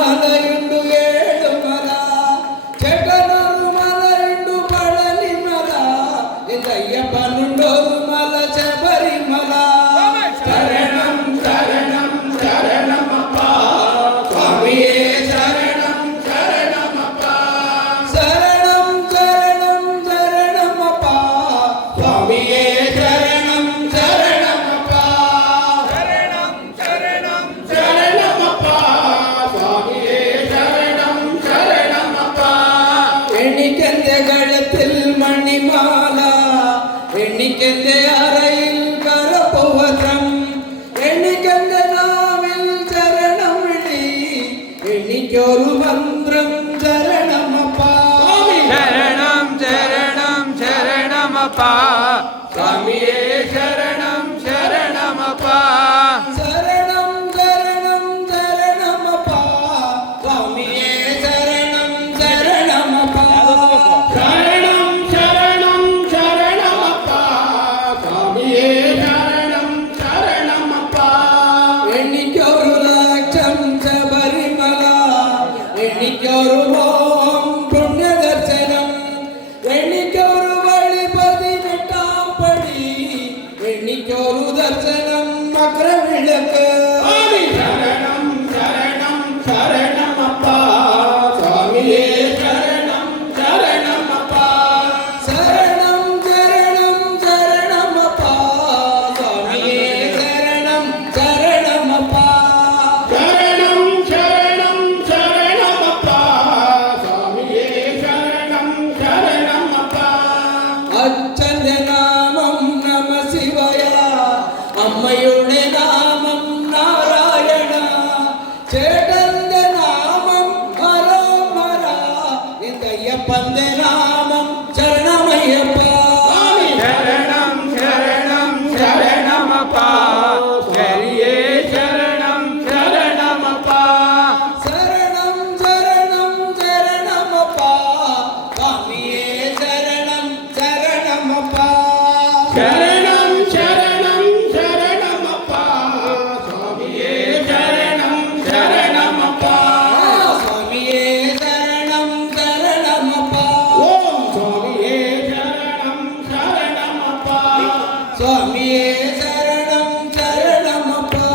మలయుండు ఏడుమల చెటనూరు మలయుండు పళనిమల ఇందయ్యప్ప నుండోరు మల శబరిమల శరణం శరణం శరణమప్ప స్వామియే శరణం శరణమప్ప శరణం శరణం శరణమప్ప స్వామియే శరణం శరణమప్ప శరణం శరణం శరణమప్ప స్వామియే శరణం శరణమప్ప எண்ணிக்கெந்த கழுத்தில் மணிமாலா எண்ணிக்கெந்த அறையில் கரபவசம் எண்ணிக்கெந்த நாவில் சரணம் விழி எண்ணிக்கொரு மந்திரம் சரணமப்பா சரணம் சரணம் சரணமப்பா சுவாமியே சரணம் சரணமப்பா சரணம் சரணம் சரணமப்பா சுவாமியே சரணம் சரணமப்பா சரணம் சரணம் சரணமப்பா சுவாமியே சரணம் சரணமப்பா எண்ணிக்கொரு லட்சம் சபரிமல எண்ணிக்கொரு ஓம் புண்ணிய தர்சனம் எண்ணிக்கொரு வழி 18ஆம் படி எண்ணிக்கொரு தர்சனம் மகர விளக்கு சரணம் சரணம் சரணமப்பா சுவாமியே சரணம் சரணமப்பா சரணம் சரணம் சரணமப்பா சுவாமியே சரணம் சரணமப்பா சரணம் சரணம் சரணமப்பா சுவாமியே சரணம் சரணமப்பா அச்சந்த நாமம் நம சிவாய அம்மையுடைய நாமம் நாராயண சேட்டந்த நாமம் ஹரோமரா இந்த ஐயப்பந்த நாமம் சரணமையப்பா சரணம் சரணம் சரணமப்பா ஹரியே சரணம் சரணமப்பா சரணம் சரணம் சரணமப்பா சுவாமியே சரணம் சரணமப்பா சரணம் சரணம் சரணமப்பா சுவாமியே சரணம் சரணமப்பா சுவாமியே சரணம் சரணமப்பா ஓம் சுவாமியே சரணம் சரணமப்பா சுவாமியே சரணம் சரணமப்பா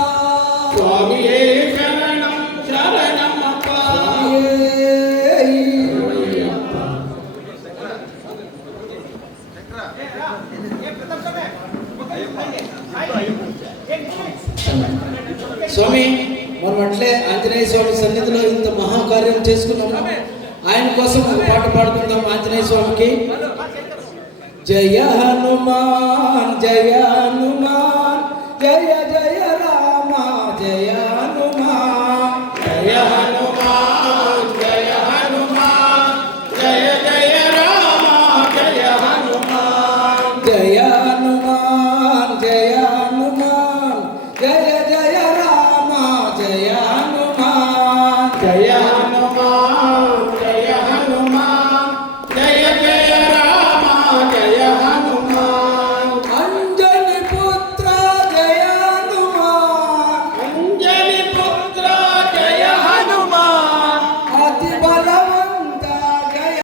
சுவாமியே சரணம் சரணமப்பா స్వామి మనం అట్లే ఆంజనేయ స్వామి సన్నిధిలో ఇంత మహాకార్యం చేసుకున్నాము. ఆయన కోసం ఒక పాట పాడుకుందాం ఆంజనేయ స్వామికి. జయ హనుమాన్ జయ హనుమాన్ జయ జయ రామ జయ హనుమాన్ జయ హనుమాన్ జయ హనుమాన్ జయ జయ రామ జయ హనుమాన్ జయ హనుమాన్ జయ హనుమాన్ జయ జయ రామ జయ హనుమాన్ జయ